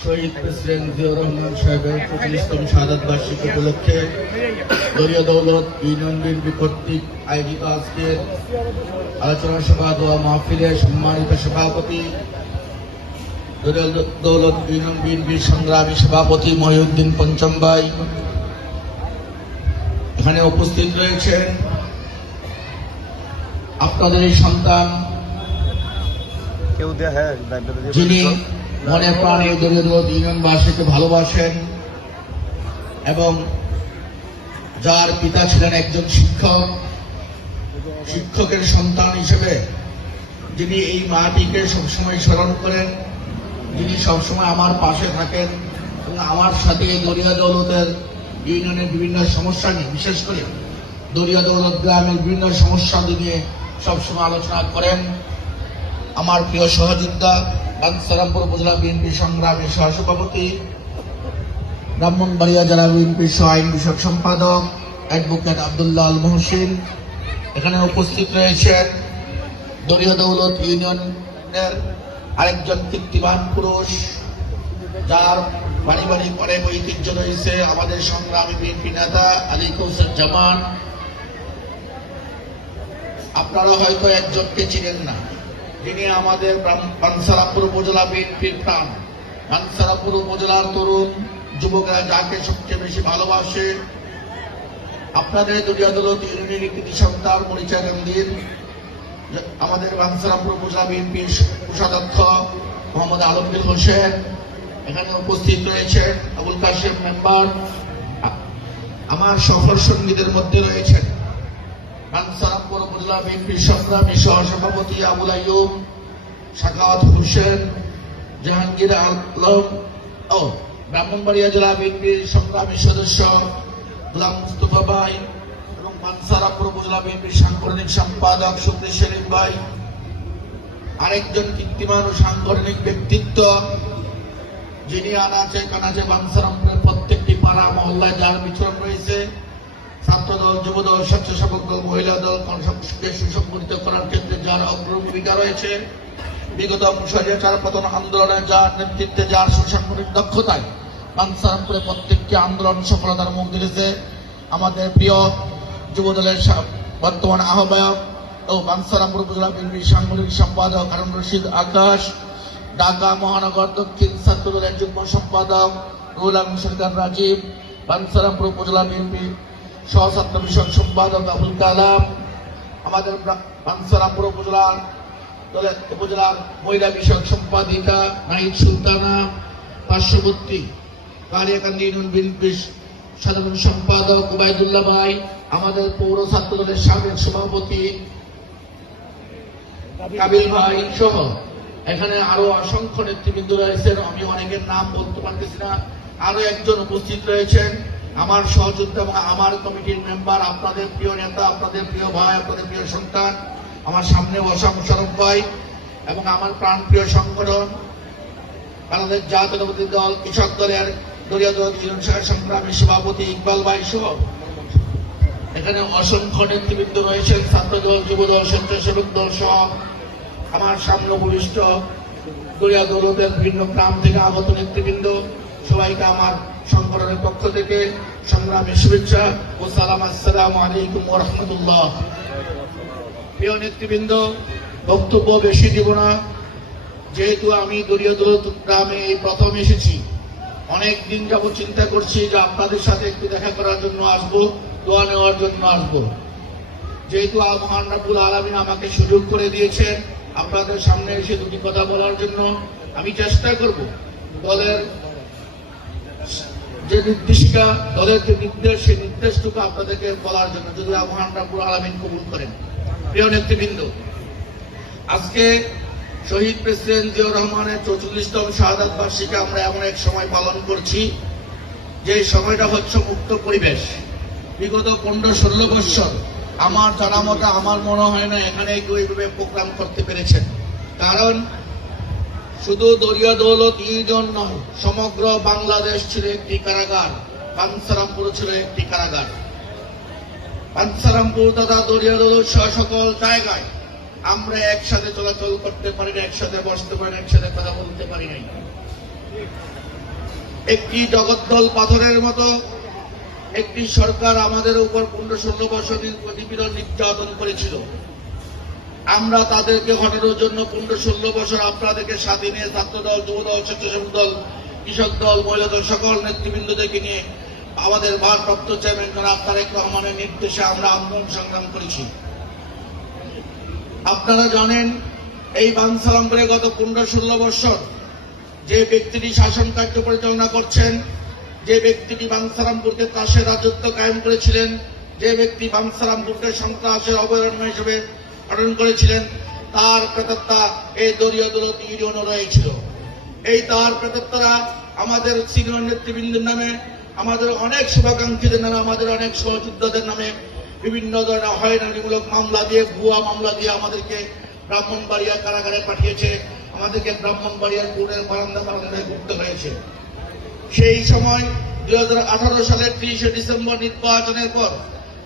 শহীদ president Ziaur Rahman সাহেবের পঁচিশতম বার্ষিকী উপলক্ষে দলীয় দৌলত বিএনপি কর্তৃক আয়োজিত আজকের আলোচনা সভা দোয়া মাহফিলের সম্মানিত সভাপতি দলীয় দৌলত ইউনিয়ন বিএনপির সংগ্রামী সভাপতি মহিউদ্দিন পঞ্চম ভাই এখানে উপস্থিত রয়েছেন আপনাদের এই সন্তান কেউ দেয়া হ্যাঁ যিনি। মনে প্রাণে দলীয় ইউনিয়নবাসীকে ভালোবাসেন এবং যার পিতা ছিলেন একজন শিক্ষক, শিক্ষকের সন্তান হিসেবে যিনি এই মাটিকে সবসময় স্মরণ করেন, যিনি সবসময় আমার পাশে থাকেন এবং আমার সাথে দরিয়া দৌলতের ইউনিয়নের বিভিন্ন সমস্যা নিয়ে, বিশেষ করে দরিয়া দৌলত গ্রামের বিভিন্ন সমস্যা নিয়ে সবসময় আলোচনা করেন। আমার প্রিয় সহযোদ্ধা বানসারামপুর উপজেলা বিএনপি সংগ্রামী সহসভাপতি ব্রাহ্মণবাড়িয়া জেলা বিএনপির সহ আইন বিষয়ক সম্পাদক, অ্যাডভোকেট আবদুল্লাহ আল মহসিন। এখানে উপস্থিত রয়েছেন দলীয় দৌলত ইউনিয়নের আরেকজন কীর্তিবান পুরুষ, যার বাড়ি বাড়ি অনেক ঐতিহ্য রয়েছে আমাদের সংগ্রামী বিএনপি নেতা আলী কৌসর জামান। আপনারা হয়তো একজনকে চিনেন না। যিনি আমাদের বানসারাপুর উপজেলা বিএনপির প্রাণ। বানসারাপুর উপজেলার তরুণ যুবকরা যাকে সবচেয়ে বেশি ভালোবাসে, আপনাদের দলীয় আদালত ইউনিয়নের কৃতি সন্তান পরিচয় দেন আমাদের বানসারাপুর উপজেলা বিএনপির কোষাধ্যক্ষ মোহাম্মদ আলমগীর হোসেন, এখানে উপস্থিত রয়েছেন আবুল কাশেম মেম্বার। আমার সফর সঙ্গীদের মধ্যে রয়েছেন বানসারামপুর উপজেলা বিএনপির সংগ্রামী সহসভাপতি আবুল আইয়ুব সাকাওয়াত হোসেন, জাহাঙ্গীর আলম ও ব্রাহ্মণবাড়িয়া জেলা বিএনপির সংগ্রামী সদস্য গোলাম মুস্তফা ভাই এবং বানসারামপুর উপজেলা বিএনপির সাংগঠনিক সম্পাদক সুন্দর সেলিম ভাই। আরেকজন কীর্তিমান ও সাংগঠনিক ব্যক্তিত্ব যিনি আনাচে কানাচে বানসারামপুরের প্রত্যেকটি পাড়া মহল্লায় যার বিচরণ রয়েছে। ছাত্র দল যুব দল স্বেচ্ছাসেবক দল, মহিলা দল কনসংকে সুসংগঠিত করার ক্ষেত্রে যার অগ্রণী ভূমিকা রয়েছে। বিগত চার পতন আন্দোলনে যার নেতৃত্বে যার সুসাংগঠনিক দক্ষতায় বানসারামপুরে প্রত্যেকটি আন্দোলন সফলতার মুখ দিয়েছে। আমাদের প্রিয় যুব দলের বর্তমান আহ্বায়ক ও বানসারামপুর উপজেলা বিএনপির সাংগঠনিক সম্পাদক হারুন রশিদ আকাশ ঢাকা মহানগর দক্ষিণ ছাত্র দলের যুগ্ম সম্পাদক রুহুল আলম সরকার রাজীব, বানসারামপুর উপজেলা বিএনপি সম্পাদক আবুল কালাম আমাদের মহিলা সম্পাদিকা নাহিদ সুলতানা, পার্শ্ববর্তী সাধারণ সম্পাদক উবায়দুল্লাহ ভাই, আমাদের পৌর ছাত্র দলের সাবেক সভাপতি কাবিল ভাই সহ। এখানে আরও অসংখ্য নেতৃবৃন্দ রয়েছেন, আমি অনেকের নাম বলতে পারতেছি না। আরও একজন উপস্থিত রয়েছেন। আমার সহযোদ্ধা এবং আমার কমিটির মেম্বার, আপনাদের প্রিয় নেতা, আপনাদের প্রিয় ভাই, আপনাদের প্রিয় সন্তান, আমার সামনে বসা মুশারফ ভাই এবং আমার প্রাণপ্রিয় সংগঠন, বাংলাদেশ জাতীয়তাবাদী দল, কৃষক দলের দলীয় দল সংগ্রামী সভাপতি ইকবাল ভাই সহ। এখানে অসংখ্য নেতৃবৃন্দ রয়েছেন ছাত্র দল যুব দল স্বেচ্ছাসেবক দল সহ আমার সামনে উপবিষ্ট দলীয় দলদের বিভিন্ন গ্রাম থেকে আগত নেতৃবৃন্দ। সবাইকে আমার সংগঠনের পক্ষ থেকে সংগ্রামী শুভেচ্ছা ও সালাম, আসসালাম আলাইকুম রহমতুল্লাহ। প্রিয় নেতৃবৃন্দ, বক্তব্য বেশি দিব না। যেহেতু আমি দলীয় দল গ্রামে এই প্রথম এসেছি, অনেক দিন যাব চিন্তা করছি যে আপনাদের সাথে একটু দেখা করার জন্য আসব, দোয়া নেওয়ার জন্য আসব। যেহেতু মহান রাব্বুল আলমিন আমাকে সুযোগ করে দিয়েছেন আপনাদের সামনে এসে দুটি কথা বলার জন্য, আমি চেষ্টা করব। দলের যে নির্দেশিকা যে নির্দেশ, সেই নির্দেশটুকু আপনাদেরকে বলার জন্য। যদি মহান রাব্বুল আলমিন কবুল করেন। প্রিয় নেতৃবৃন্দ, আজকে শহীদ প্রেসিডেন্ট জিয়াউর রহমানের চৌচল্লিশতম শাহাদ বার্ষিকী আমরা এমন এক সময় পালন করছি, যে সময়টা হচ্ছে মুক্ত পরিবেশ। বিগত পনেরো ষোলো বৎসর আমার জানা মতো আমার মনে হয় না এখানে কেউ এইভাবে প্রোগ্রাম করতে পেরেছেন। কারণ শুধু দলীয় দৌলত ইউনিয়ন নয়, সমগ্র বাংলাদেশ ছিল একটি কারাগার। বানসারামপুর ছিল একটি কারাগার। বানসারামপুর তথা দলীয় দৌলত সহ সকল জায়গায় আমরা একসাথে চলাচল করতে পারি না একসাথে বসতে পারি না একসাথে কথা বলতে পারি নাই। একটি জগদ্দল পাথরের মতো একটি সরকার আমাদের উপর পনেরো ষোলো বছর নিপীড়ন নির্যাতন করেছিল। আমরা তাদেরকে হটানোর জন্য পনেরো ষোলো বছর আপনাদেরকে সাথে নিয়ে ছাত্রদল যুবদল স্বেচ্ছাসেবক দল, কৃষক দল, মহিলা দল, সকল নেতৃবৃন্দদেরকে নিয়ে আমাদের ভারপ্রাপ্ত চেয়ারম্যান জনাব তারেক রহমানের নির্দেশে আমরা আন্দোলন সংগ্রাম করেছি। আপনারা জানেন, এই বানসালামপুরে গত পনেরো ষোলো বছর যে ব্যক্তিটি শাসন কার্য পরিচালনা করছেন, যে ব্যক্তিটি বানসারামপুরকে তাসের রাজত্ব কায়েম করেছিলেন, যে ব্যক্তি বানসারামপুরকে সন্ত্রাসের অভয়ারণ্য হিসেবে গঠন করেছিলেন। তার প্রেতাত্মা এই দলীয় দলতি ইউনিয়নও রয়েছিল। এই তার প্রেতাত্মারা আমাদের সিনিয়র নেতৃবৃন্দের নামে, আমাদের অনেক শুভাকাঙ্ক্ষীদের নামে, আমাদের অনেক সহযোদ্ধাদের নামে বিভিন্ন ধরনের হয়রানিমূলক মামলা দিয়ে, ভুয়া মামলা দিয়ে আমাদেরকে ব্রাহ্মণবাড়িয়া কারাগারে পাঠিয়েছে। আমাদেরকে ব্রাহ্মণবাড়িয়ার কোর্টের বারান্দা বারান্দায় ঘুরতে হয়েছে। সেই সময় দুই হাজার আঠারো সালের ত্রিশে ডিসেম্বর নির্বাচনের পর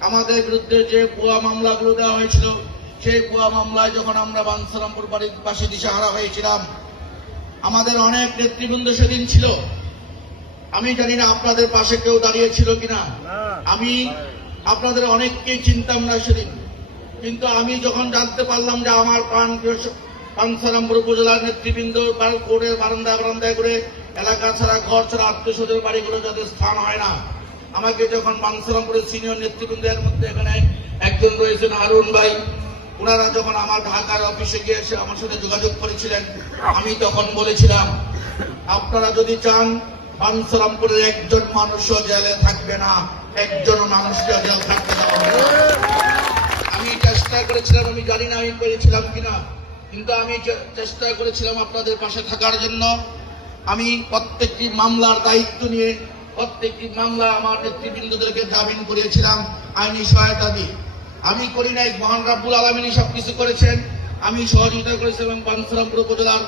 আমাদের বিরুদ্ধে যে ভুয়া মামলাগুলো দেওয়া হয়েছিল সেই ভুয়া মামলায় যখন আমরা বানসারামপুর বাড়ির পাশে দিশাহারা হয়েছিলাম আমাদের অনেক নেতৃবৃন্দ সেদিন ছিল। আমি জানি না আপনাদের পাশে কেউ দাঁড়িয়ে ছিল কিনা। আমি আপনাদের অনেককেই চিনতাম না সেদিন। কিন্তু আমি যখন জানতে পারলাম যে আমার প্রাণ পানসারামপুর উপজেলার নেতৃবৃন্দ কোর্টের বারান্দায় বারান্দায় করে এলাকা ছাড়া ঘর ছাড়া আত্মীয় স্বজন বাড়িগুলো যাদের স্থান হয় না আমাকে যখন পানসারামপুরের সিনিয়র নেতৃবৃন্দের মধ্যে এখানে একজন রয়েছেন হারুন ভাই ওনারা যখন আমার ঢাকার অফিসে গিয়ে এসে আমার সাথে যোগাযোগ করেছিলেন, আমি তখন বলেছিলাম, আপনারা যদি চান পানসারামপুরের একজন মানুষও জেলে থাকবে না, একজন মানুষকে জেল হবে না। আমি চেষ্টা করেছিলাম, আমি জানি না আমি পেরেছিলাম কিনা, কিন্তু আমি চেষ্টা করেছিলাম আপনাদের পাশে থাকার জন্য আমি প্রত্যেকটি মামলার দায়িত্ব নিয়ে, প্রত্যেকটি মামলা আমার নেতৃবৃন্দদেরকে জামিন করিয়েছিলাম আইনি সহায়তা দিয়ে আমি করি নাই, মহান রাব্বুল আলমিনী সবকিছু করেছেন। আমি সহযোগিতা করেছিলাম বানসারামপুর উপজেলার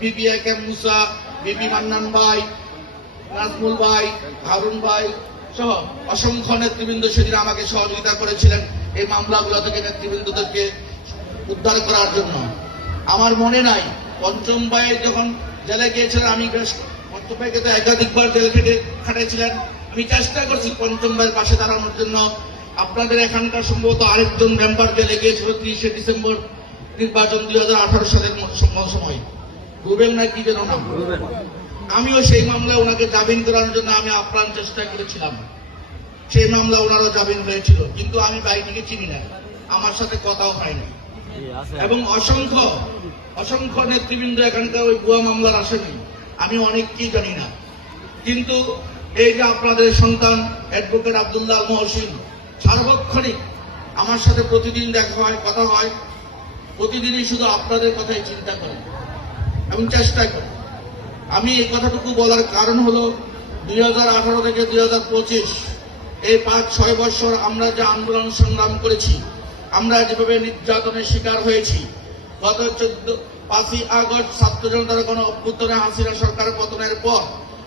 BP A K Musa, BP Mannan ভাই, নাজমুল ভাই, হারুন ভাই সহ অসংখ্য নেতৃবৃন্দ সেদিন আমাকে সহযোগিতা করেছিলেন এই মামলাগুলো থেকে নেতৃবৃন্দদেরকে উদ্ধার করার জন্য। আমার মনে নাই, পঞ্চম ভাই যখন জেলে গিয়েছিলেন, আমি বেশ পঞ্চম ভাইকে তো একাধিকবার জেল খেটে খাটিয়েছিলেন আমি চেষ্টা করছি পঞ্চম ভাইয়ের পাশে দাঁড়ানোর জন্য। আপনাদের এখানকার সম্ভবত আরেকজন মেম্বার জেলে গিয়েছিল তিরিশে ডিসেম্বর নির্বাচন দুই হাজার আঠারো সালের সময়। রুবেন না কি যেন নাম? আমিও সেই মামলা ওনাকে জামিন করানোর জন্য আমি আপ্রাণ চেষ্টা করেছিলাম। সেই মামলা ওনারও জামিন হয়েছিল কিন্তু আমি বাইটিকে চিনি না। আমার সাথে কথাও হয়নি। এবং অসংখ্য অসংখ্য নেতৃবৃন্দ এখানকার ওই ভুয়া মামলার আসেনি আমি অনেককেই জানি না। কিন্তু এই যে আপনাদের সন্তান অ্যাডভোকেট আব্দুল্লাহ মহসিন সার্বক্ষণিক আমার সাথে প্রতিদিন দেখা হয়, কথা হয়। প্রতিদিনই শুধু আপনাদের কথাই চিন্তা করে এবং চেষ্টা করে। আমি এই কথাটুকু বলার কারণ হলো, দুই হাজার আঠারো থেকে দুই হাজার পঁচিশ এই পাঁচ, ছয় বছর আমরা যে আন্দোলন সংগ্রাম করেছি, আমরা যেভাবে নির্যাতনের শিকার হয়েছি, গত চোদ্দ, পাঁচই আগস্ট ছাত্র জনতার কোনো অভ্যুত্থানে হাসিনা সরকারের পতনের পর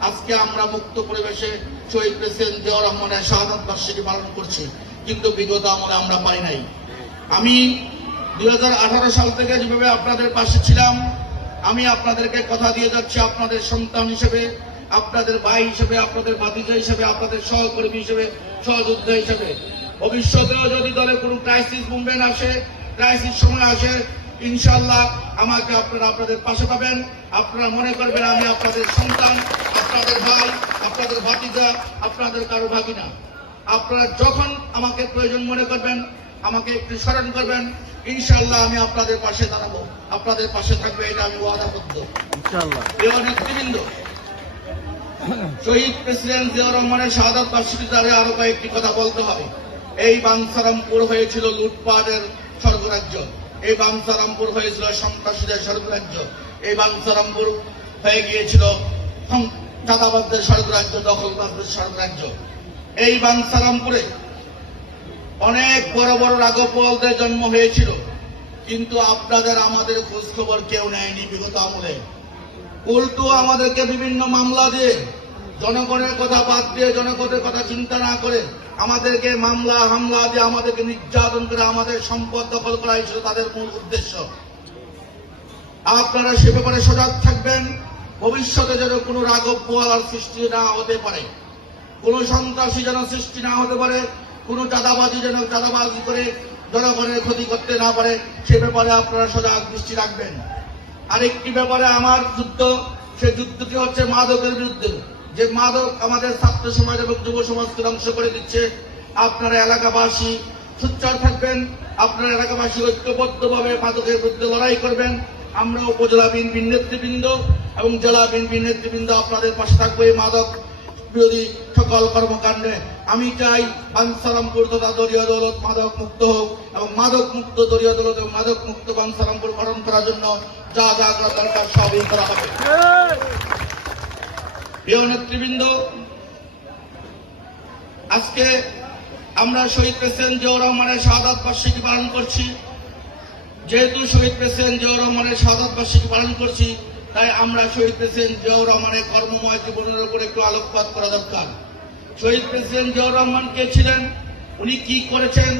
আজকে আমরা মুক্ত পরিবেশে শহীদ প্রেসিডেন্ট জিয়াউর রহমানের শাহাদত বার্ষিকী পালন করছি। কিন্তু বিগত আমলে আমরা পাই নাই। আমি দুই হাজার আঠারো সাল থেকে যেভাবে আপনাদের পাশে ছিলাম, আমি আপনাদেরকে কথা দিয়ে যাচ্ছি আপনাদের সন্তান হিসেবে, আপনাদের ভাই হিসেবে, আপনাদের ভাতিজা হিসেবে, আপনাদের সহকর্মী হিসেবে, সহযোদ্ধা হিসেবে। ভবিষ্যতেও যদি দলে কোনো ক্রাইসিস মুভমেন্ট আসে ক্রাইসিস সময় আসে ইনশাল্লাহ আমাকে আপনারা আপনাদের পাশে পাবেন। আপনারা মনে করবেন আমি আপনাদের সন্তান, আপনাদের ভাই, আপনাদের ভাতিজা, আপনাদের কারও ভাগিনা। আপনারা যখন আমাকে প্রয়োজন মনে করবেন আমাকে একটু স্মরণ করবেন ইনশাল্লাহ আমি আপনাদের পাশে দাঁড়াবো। আপনাদের পাশে থাকবে এটা আমি ইনশাআল্লাহ। প্রিয় নেতৃবৃন্দ শহীদ প্রেসিডেন্ট জিয়াউর রহমানের শাহাদাত বার্ষিকীতে আরও কয়েকটি কথা বলতে হবে। এই বানসারামপুর হয়েছিল লুটপাটের স্বর্গরাজ্য। এই বানসারামপুর হয়েছিল সন্ত্রাসীদের স্বর্গরাজ্য। এই বানসারামপুর হয়ে গিয়েছিল চাঁদাবাজদের স্বর্গরাজ্য দখলবাজদের স্বর্গরাজ্য। এই বানসারামপুরে অনেক বড় বড় রাগপলদের জন্ম হয়েছিল। কিন্তু আপনাদের আমাদের খোঁজ খবর কেউ নেয়নি বিগত আমলে। উল্টো আমাদেরকে বিভিন্ন মামলা দিয়ে, জনগণের কথা বাদ দিয়ে, জনগণের কথা চিন্তা না করে আমাদেরকে মামলা, হামলা দিয়ে আমাদেরকে নির্যাতন করে আমাদের সম্পদ দখল করা হয়েছিল তাদের মূল উদ্দেশ্য। আপনারা সে ব্যাপারে সজাগ থাকবেন। ভবিষ্যতে যেন কোনো রাঘব পোয়ালার সৃষ্টি না হতে পারে। কোনো সন্ত্রাসী যেন সৃষ্টি না হতে পারে, কোনো চাঁদাবাজি যেন চাঁদাবাজি করে জনগণের ক্ষতি করতে না পারে, সে ব্যাপারে আপনারা সজাগ দৃষ্টি রাখবেন। আরেকটি ব্যাপারে আমার যুদ্ধ, সে যুদ্ধটি হচ্ছে মাদকের বিরুদ্ধে। যে মাদক আমাদের ছাত্র সমাজ এবং যুব সমাজকে ধ্বংস করে দিচ্ছে, আপনারা এলাকাবাসী সুচ্চার থাকবেন, আপনারা এলাকাবাসী ঐক্যবদ্ধভাবে মাদকের বিরুদ্ধে লড়াই করবেন। আমরা উপজেলা বিএনপির নেতৃবৃন্দ এবং জেলা বিএনপির নেতৃবৃন্দ আপনাদের পাশে থাকব এই মাদক বিরোধী সকল কর্মকাণ্ডে আমি চাই বানসারামপুর তথা দলীয় দলত মাদক মুক্ত হোক এবং মাদক মুক্ত দলীয় দলত এবং মাদক মুক্ত বানসারামপুর গঠন করার জন্য যা যা করা দরকার সবই করা হবে। প্রিয় নেতৃবৃন্দ, আজকে আমরা শহীদ প্রেসিডেন্ট জিয়াউর রহমানের শাহাদ বার্ষিকী পালন করছি। যেহেতু শহীদ প্রেসিডেন্ট জিয়াউর রহমানের শাহাদ বার্ষিকী পালন করছি তাই আমরা শহীদ প্রেসিডেন্ট জিয়াউর রহমানের কর্মময় জীবনের উপর একটু আলোকপাত করা দরকার। শহীদ প্রেসিডেন্ট জিয়াউর রহমান কে ছিলেন? উনি কি করেছেন?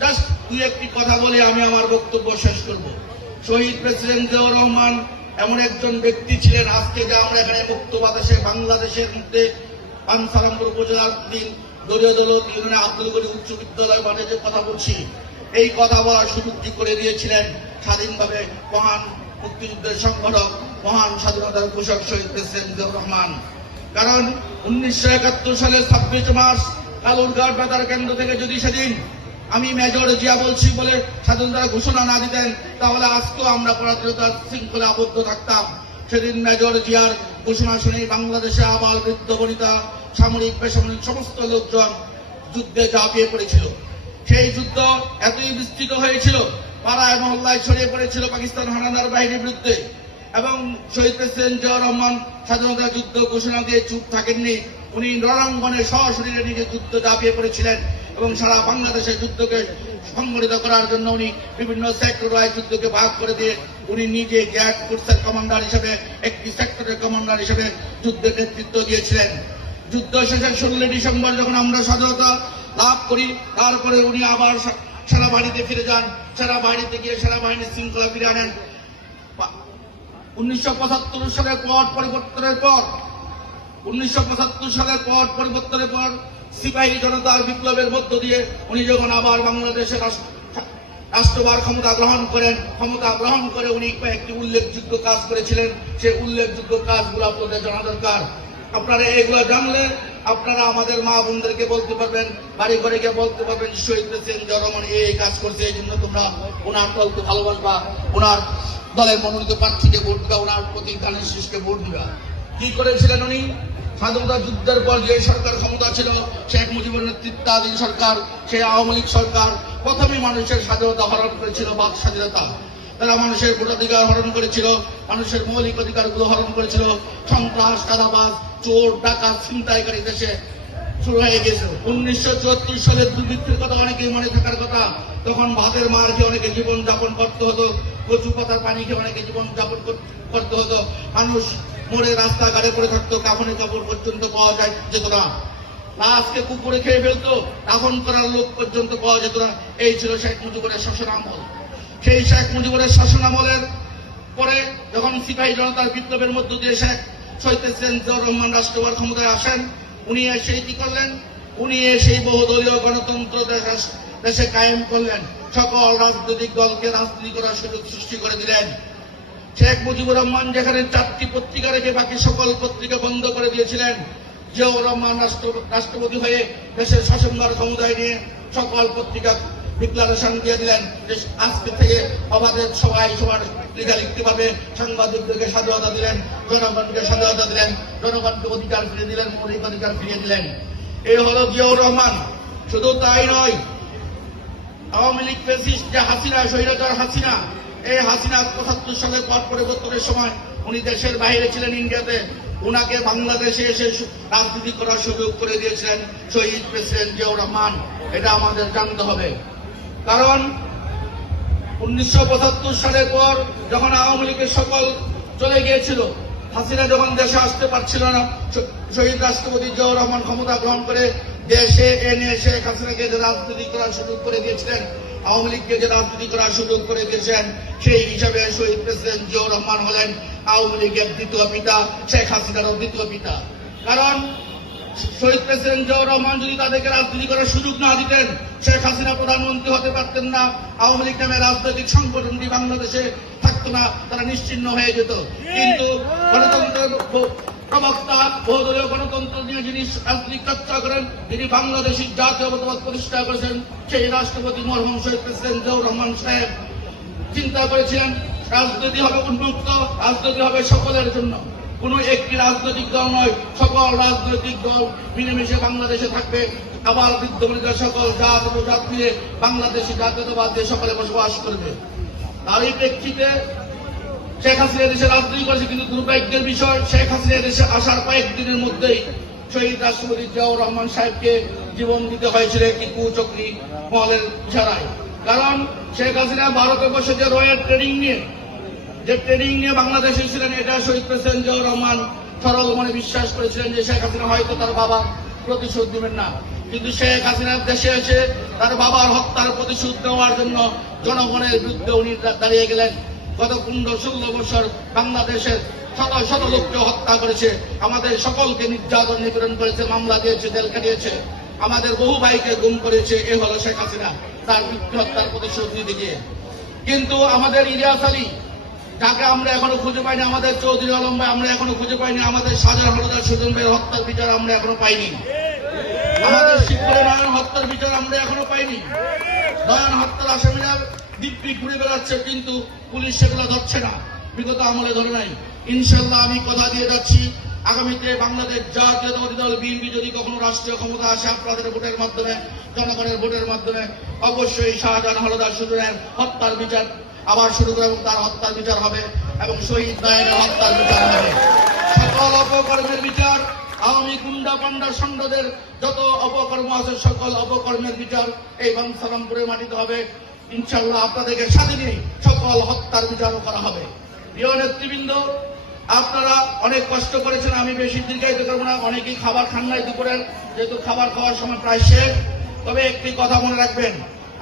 জাস্ট দুই একটি কথা বলে আমি আমার বক্তব্য শেষ করব। শহীদ প্রেসিডেন্ট জিয়াউর রহমান এমন একজন ব্যক্তি ছিলেন আজকে যে আমরা এখানে মুক্ত বাতাসে বাংলাদেশের মধ্যে পানসারামপুর উপজেলার দিন দলীয় দলত ইউনিয়নে আব্দুল গনি উচ্চ বিদ্যালয় মাঠে যে কথা বলছি, এই কথা বলার সুযোগটি করে দিয়েছিলেন স্বাধীনভাবে মহান মুক্তিযুদ্ধের সংগঠক মহান স্বাধীনতার ঘোষক শহীদ প্রেসিডেন্ট রহমান। কারণ উনিশশো একাত্তর সালের ছাব্বিশ মার্চ কালুরঘাট বেতার কেন্দ্র থেকে যদি সেদিন আমি মেজর জিয়া বলছি বলে স্বাধীনতার ঘোষণা না দিতেন, তাহলে আজকেও আমরা পরাধীনতার শৃঙ্খলে আবদ্ধ থাকতাম। সেদিন মেজর জিয়ার ঘোষণা শুনে বাংলাদেশে আবার বৃদ্ধ, বনিতা, সামরিক, বেসামরিক সমস্ত লোকজন যুদ্ধে ঝাঁপিয়ে পড়েছিল। সেই যুদ্ধ এতই বিস্তৃত হয়েছিল, পাড়ায় মহল্লায় ছড়িয়ে পড়েছিল পাকিস্তান হানাদার বাহিনীর বিরুদ্ধে। এবং শহীদ প্রেসিডেন্ট জিয়া রহমান স্বাধীনতা যুদ্ধ ঘোষণা দিয়ে চুপ থাকেননি। উনি রণাঙ্গনে সশরীরে নিজে যুদ্ধ দাপিয়ে পড়েছিলেন এবং সারা বাংলাদেশের যুদ্ধকে সংগঠিত করার জন্য উনি বিভিন্ন সেক্টর ওয়াইজ যুদ্ধকে ভাগ করে দিয়ে উনি নিজে গ্যাট ফোর্সের কমান্ডার হিসেবে, একটি সেক্টরের কমান্ডার হিসেবে যুদ্ধের নেতৃত্ব দিয়েছিলেন। যুদ্ধ শেষে ষোলোই ডিসেম্বর যখন আমরা স্বাধীনতা লাভ করি, তারপরে উনি আবার সেনাবাহিনীতে ফিরে যান। সেনাবাহিনীতে গিয়ে সেনাবাহিনীর শৃঙ্খলা ফিরে আনেন। উনিশশো সালের পর পরিবর্তনের পর, উনিশশো সালের পর পরিবর্তনের পর সিপাহী জনতার বিপ্লবের মধ্য দিয়ে উনি যখন আবার বাংলাদেশের রাষ্ট্রবার ক্ষমতা গ্রহণ করেন, ক্ষমতা গ্রহণ করে উনি কয়েকটি উল্লেখযোগ্য কাজ করেছিলেন। সেই উল্লেখযোগ্য কাজগুলো আপনাদের জানা দরকার। আপনারা এগুলো জানলে আপনারা আমাদের মা বোনদেরকে বলতে পারবেন, বাড়ি ঘরে গিয়ে বলতে পারবেন শহীদ প্রেসিডেন্ট জনমন এই কাজ করছে, এই জন্য তোমরা ওনার দলকে ভালোবাসবা, ওনার দলের মনোনীত প্রার্থীকে ভোট দিবা, ওনার প্রতি গানের শীষকে ভোট দিবা। কি করেছিলেন উনি? স্বাধীনতা যুদ্ধের পর যে সরকার ক্ষমতা ছিল শেখ মুজিবুর নেতৃত্বাধীন সরকার সেই আওয়ামী লীগ সরকার প্রথমে মানুষের স্বাধীনতা হরণ করেছিল বাক স্বাধীনতা। তারা মানুষের ভোটাধিকার হরণ করেছিল, মানুষের মৌলিক অধিকারগুলো হরণ করেছিল, সন্ত্রাস কাদাবাজ চোর, ডাকাত, ছিনতাইকারী দেশে শুরু হয়ে গেছে। উনিশশো চুয়াত্তর সালের দুর্ভিক্ষের কথা অনেকেই মনে থাকার কথা, তখন ভাতের মার খেয়ে অনেকে জীবন যাপন করতে হতো, কচু পাতার পানি খেয়ে অনেকে জীবন যাপন করতে হতো। মানুষ মরে রাস্তাঘাটে পড়ে থাকতো, কাফনের কাপড় পর্যন্ত পাওয়া যায়, যেত না। লাশকে কুকুরে খেয়ে ফেলতো, দাফন করার লোক পর্যন্ত পাওয়া যেত না। এই ছিল শেখ মুজিবুরের শাসন আমল। সেই শেখ মুজিবুরের শাসন আমলের পরে যখন সিপাহী জনতার বিপ্লবের মধ্য দিয়ে শেখ শহীদ রহমান রাষ্ট্রবার ক্ষমতায় আসেন, উনি এসে কি করলেন? উনি সেই বহুদলীয় গণতন্ত্র দেশ- কায়েম করলেন। সকল রাজনৈতিক দলকে রাজনীতি করার সুযোগ সৃষ্টি করে দিলেন। শেখ মুজিবুর রহমান যেখানে চারটি পত্রিকা রেখে বাকি সকল পত্রিকা বন্ধ করে দিয়েছিলেন জিয়াউর রহমান রাষ্ট্র- রাষ্ট্রপতি হয়ে দেশের শাসনভার ক্ষমতায় নিয়ে সকল পত্রিকা ডিক্লারেশন দিয়ে দিলেন। আজকে থেকে অবাধের সবাই, সবার পত্রিকা লিখতে পারবে সাংবাদিকদেরকে স্বাধীনতা দিলেন, জনগণকে স্বাধীনতা দিলেন, জনগণকে অধিকার ফিরিয়ে দিলেন, মৌলিক অধিকার ফিরিয়ে দিলেন। এই হলো জিয়াউর রহমান। শুধু তাই নয়, আওয়ামী লীগ ফেসিস্ট যে হাসিনা, স্বৈরাচার হাসিনা, এই হাসিনা পঁচাত্তর সালে পর পরিবর্তনের সময় উনি দেশের বাইরে ছিলেন ইন্ডিয়াতে। উনাকে বাংলাদেশে এসে রাজনীতি করার সুযোগ করে দিয়েছিলেন শহীদ প্রেসিডেন্ট জিয়াউর রহমান। এটা আমাদের জানতে হবে। কারণ উনিশশো পঁচাত্তর সালের পর যখন আওয়ামী লীগের সকল চলে গিয়েছিল, হাসিনা যখন দেশে আসতে পারছিল না শহীদ রাষ্ট্রপতি জিয়াউর রহমান ক্ষমতা গ্রহণ করে দেশে এনে শেখ হাসিনাকে যে রাজনীতি করার সুযোগ করে দিয়েছিলেন, আওয়ামী লীগকে যে রাজনীতি করার সুযোগ করে দিয়েছেন, সেই হিসাবে শহীদ প্রেসিডেন্ট জিয়াউর রহমান হলেন আওয়ামী লীগের দ্বিতীয় পিতা, শেখ হাসিনারও দ্বিতীয় পিতা। কারণ শহীদ প্রেসিডেন্ট জিয়াউর রহমান যদি তাদেরকে রাজনীতি করার সুযোগ না দিতেন, শেখ হাসিনা প্রধানমন্ত্রী হতে পারতেন না, আওয়ামী লীগ নামে রাজনৈতিক সংগঠনটি বাংলাদেশে থাকতো না, তারা নিশ্চিন্ন হয়ে যেত। কিন্তু গণতন্ত্রের প্রবক্তা, বহুদলীয় গণতন্ত্র নিয়ে যিনি রাজনীতি চর্চা করেন, তিনি বাংলাদেশের জাতীয়তাবাদ প্রতিষ্ঠা করেছেন, সেই রাষ্ট্রপতি মরহুম শহীদ প্রেসিডেন্ট জিয়াউর রহমান সাহেব। চিন্তা করেছিলেন, রাজনীতি হবে উন্মুক্ত, রাজনীতি হবে সকলের জন্য। কোন একটি রাজনৈতিক দল নয়, সকল রাজনৈতিক দল মিলেমিশে বাংলাদেশে থাকবে। আবার বৃদ্ধবৃদ্ধ সকল জাত উপজাত নিয়ে বাংলাদেশি জাতীয়তাবাদ দিয়ে সকলে বসবাস করবে। তারই প্রেক্ষিতে শেখ হাসিনা দেশে রাজনীতি করেছে কিন্তু দুর্ভাগ্যের বিষয়, শেখ হাসিনা দেশে আসার কয়েকদিনের মধ্যেই শহীদ রাষ্ট্রপতি জিয়াউর রহমান সাহেবকে জীবন দিতে হয়েছিল একটি কুচক্রী মহলের ইশারায়। কারণ শেখ হাসিনা ভারতে বসে যে রয়্যাল ট্রেনিং নিয়ে যে ট্রেনিং নিয়ে বাংলাদেশে ছিলেন এটা শহীদ প্রেসিডেন্ট জিয়াউর রহমান সরল মনে বিশ্বাস করেছিলেন যে শেখ হাসিনা হয়তো তার বাবা প্রতিশোধ দিবেন না। কিন্তু শেখ হাসিনার দেশে এসে তার বাবার হত্যার প্রতিশোধ দেওয়ার জন্য জনগণের বিরুদ্ধে উনি দাঁড়িয়ে গেলেন। গত পনেরো, ষোলো বছর বাংলাদেশের শত শত লোককে হত্যা করেছে। আমাদের সকলকে নির্যাতন নিপীড়ন করেছে, মামলা দিয়েছে, জেল কাটিয়েছে আমাদের বহু ভাইকে গুম করেছে, এ হলো শেখ হাসিনা। তার মৃত্যু হত্যার প্রতিশোধ নিতে গিয়ে। কিন্তু আমাদের ইলিয়াস আলী যাকে আমরা এখনও খুঁজে পাইনি? আমাদের চৌধুরী আলম ভাই আমরা এখনও খুঁজে পাইনি। আমাদের সাজার হলদার, সুজন ভাইয়ের হত্যার বিচার আমরা এখনও পাইনি। আমাদের শিবপুরে নয়ন হত্যার বিচার আমরা এখনও পাইনি। নয়ন হত্যার আসামিরা দিব্যি ঘুরে বেড়াচ্ছে, কিন্তু পুলিশ সেগুলো ধরছে না। বিগত আমলে ধরে নাই। ইনশাল্লাহ আমি কথা দিয়ে যাচ্ছি। আগামীতে বাংলাদেশ জাতীয়তাবাদী দল বিএনপি যদি কখনো রাষ্ট্রীয় ক্ষমতা আসে, আপনাদের ভোটের মাধ্যমে, জনগণের ভোটের মাধ্যমে, অবশ্যই শাহজাহান হলদার, সুজনের হত্যার বিচার আবার শুরু করে এবং তার হত্যার বিচার হবে এবং শহীদ নায়কের হত্যার বিচার হবে। সকল অপকর্মের বিচার, আওয়ামী গুন্ডা পান্ডা ষণ্ডদের যত অপকর্ম আছে, সকল অপকর্মের বিচার এই বাংসারামপুরের মাটিতে হবে। ইনশাল্লাহ আপনাদেরকে সাথে সকল হত্যার বিচারও করা হবে। প্রিয় নেতৃবৃন্দ, আপনারা অনেক কষ্ট করেছেন, আমি বেশি দীর্ঘায়িত করব না, অনেকেই খাবার খান নাই দুপুরের, যেহেতু খাবার খাওয়ার সময় প্রায় শেষ। তবে একটি কথা মনে রাখবেন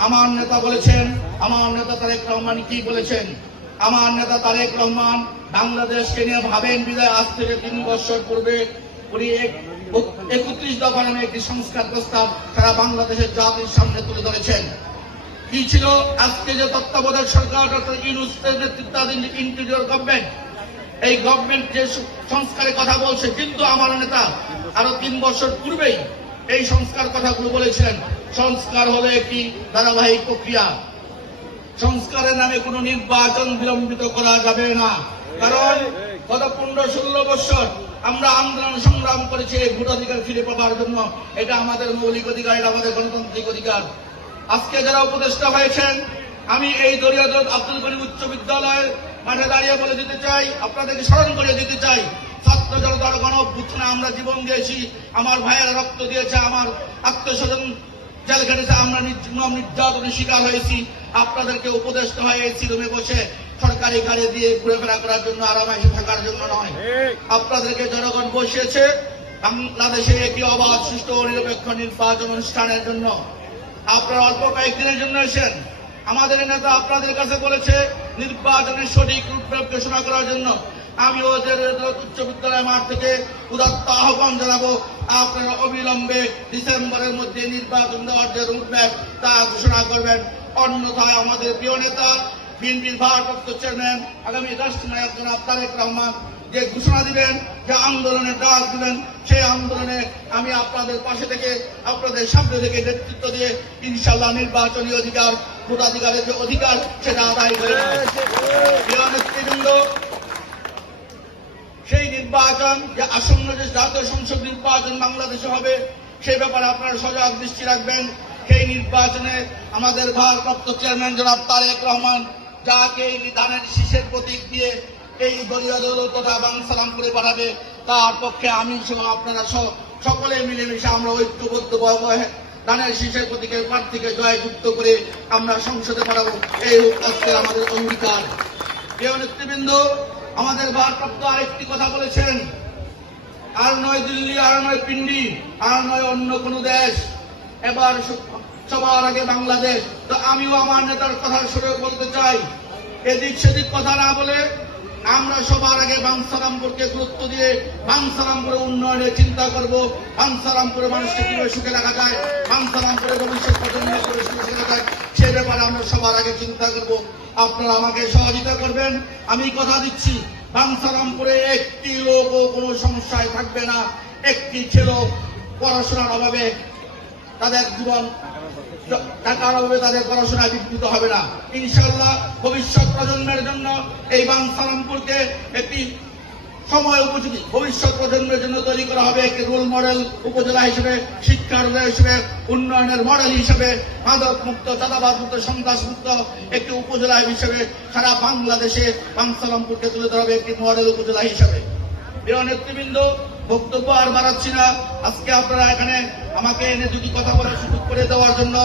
আমার নেতা বলেছেন, আমার নেতা তারেক রহমান কি বলেছেন? আমার নেতা তারেক রহমান বাংলাদেশকে নিয়ে ভাবেন বিদায়, আজ থেকে তিন বছর পূর্বে উনি একত্রিশ দফা নামে একটি সংস্কার প্রস্তাব সারা বাংলাদেশের জাতির সামনে তুলে ধরেছেন। কি ছিল? আজকে যে তত্ত্বাবধায়ক সরকার ডক্টর ইউনুসের নেতৃত্বাধীন ইন্টিরিয়র গভর্নমেন্ট এই গভর্নমেন্ট যে সংস্কারের কথা বলছে, কিন্তু আমার নেতা আরও তিন বছর পূর্বেই এই সংস্কার কথাগুলো বলেছিলেন। সংস্কার হলো একটি ধারাবাহিক প্রক্রিয়া। সংস্কারের নামে কোনো নির্বাচন বিলম্বিত করা যাবে না। কারণ গত পনেরো ষোলো বছর আমরা আন্দোলন সংগ্রাম করেছি ভোটাধিকার ফিরে পাওয়ার জন্য। এটা আমাদের মৌলিক অধিকার, এটা আমাদের গণতান্ত্রিক অধিকার। আজকে যারা উপদেষ্টা হয়েছেন, আমি এই দরিয়া আব্দুল করিম উচ্চ বিদ্যালয়ের মাঠে দাঁড়িয়ে বলে দিতে চাই, আপনাদেরকে স্মরণ করে দিতে চাই, ছাত্র জনতার গণ আমরা জীবন দিয়েছি, আমার ভাইয়েরা রক্ত দিয়েছে, আমার আত্মস্বজন জেল খেটেছে আমরা নির্মম নির্যাতনের শিকার হয়েছি। আপনাদেরকে উপদেষ্টা হয়ে এসি রুমে বসে সরকারি গাড়ি দিয়ে ঘুরেফেরা করার জন্য আরামাইশে থাকার জন্য নয়। আপনাদেরকে জনগণ বসিয়েছে বাংলাদেশে একটি অবাধ সুষ্ঠু ও নিরপেক্ষ নির্বাচন অনুষ্ঠানের জন্য। আপনারা অল্প কয়েকদিনের জন্য এসেন আমাদের নেতা আপনাদের কাছে বলেছে নির্বাচনের সঠিক রূপরেখ ঘোষণা করার জন্য। আমি ওদের উচ্চ বিদ্যালয় মাঠ থেকে উদাত্ত আহ্বান জানাব। আপনারা অবিলম্বে ডিসেম্বরের মধ্যে নির্বাচন দেওয়ার যে রুটম্যাপ তা ঘোষণা করবেন। অন্যথায় আমাদের প্রিয় নেতা, বিএনপির ভারপ্রাপ্ত চেয়ারম্যান, আগামী রাষ্ট্রনায়ক জনাব তারেক রহমান যে ঘোষণা দিবেন, যে আন্দোলনের ডাক দিবেন, সেই আন্দোলনে আমি আপনাদের পাশে থেকে, আপনাদের সামনে থেকে নেতৃত্ব দিয়ে ইনশাল্লাহ নির্বাচনী অধিকার, ভোটাধিকারের যে অধিকার, সেটা আদায় করে নেতৃবৃন্দ নির্বাচন, যে আসন্ন যে জাতীয় সংসদ নির্বাচন বাংলাদেশে হবে, সেই ব্যাপারে আপনারা সজাগ দৃষ্টি রাখবেন। সেই নির্বাচনে আমাদের ভারপ্রাপ্ত চেয়ারম্যান জনাব তারেক রহমান যাকে এই ধানের শীষের প্রতীক দিয়ে এই দলীয় দল তথা বাংসালাম করে পাঠাবে, তার পক্ষে আমি সহ আপনারা সহ সকলে মিলেমিশে আমরা ঐক্যবদ্ধ ধানের শীষের প্রতীকের প্রার্থীকে জয়যুক্ত করে আমরা সংসদে পাঠাবো। এই হোক আজকের আমাদের অঙ্গীকার। প্রিয় নেতৃবৃন্দ আমাদের ভারপ্রাপ্ত আরেকটি কথা বলেছেন। আর নয় দিল্লি, আর নয় পিন্ডি, আর নয় অন্য কোনো দেশ। এবার সবার আগে বাংলাদেশ। তো আমিও আমার নেতার কথা শুরু বলতে চাই। এদিক সেদিক কথা না বলে আমরা সবার আগে বাংসারামপুরকে গুরুত্ব দিয়ে বাংসারামপুরে উন্নয়নের চিন্তা করব। বাংসারামপুরে মানুষকে কীভাবে সুখে রাখা যায় বাংসারামপুরে ভবিষ্যৎ প্রজন্ম করে সুখে রাখা যায়, সে ব্যাপারে আমরা সবার আগে চিন্তা করব। আপনারা আমাকে সহযোগিতা করবেন। আমি কথা দিচ্ছি বাংসারামপুরে একটি লোকও কোনো সমস্যায় থাকবে না। একটি ছেলে পড়াশোনার অভাবে তাদের জীবন টাকার অভাবে তাদের পড়াশোনায় বিঘ্নিত হবে না। ইনশাল্লাহ ভবিষ্যৎ প্রজন্মের জন্য এই বাংসারামপুরকে একটি সময় উপযোগী ভবিষ্যৎ প্রজন্মের জন্য তৈরি করা হবে একটি রোল মডেল উপজেলা হিসেবে, শিক্ষার হিসেবে, উন্নয়নের মডেল হিসেবে মাদক মুক্ত চাঁদাবাদ মুক্ত সন্ত্রাস মুক্ত একটি উপজেলা হিসেবে সারা বাংলাদেশে বাংসারামপুরকে তুলে ধরা হবে একটি মডেল উপজেলা হিসেবে। প্রিয় নেতৃবৃন্দ বক্তব্য আর বাড়াচ্ছি না। আজকে আপনারা এখানে আমাকে এনে দুটি কথা বলার সুযোগ করে দেওয়ার জন্য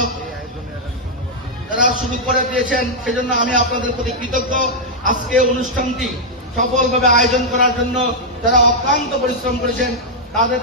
তারা সুযোগ করে দিয়েছেন, সেজন্য আমি আপনাদের প্রতি কৃতজ্ঞ। আজকে অনুষ্ঠানটি সফলভাবে আয়োজন করার জন্য যারা অক্লান্ত পরিশ্রম করেছেন, তাদের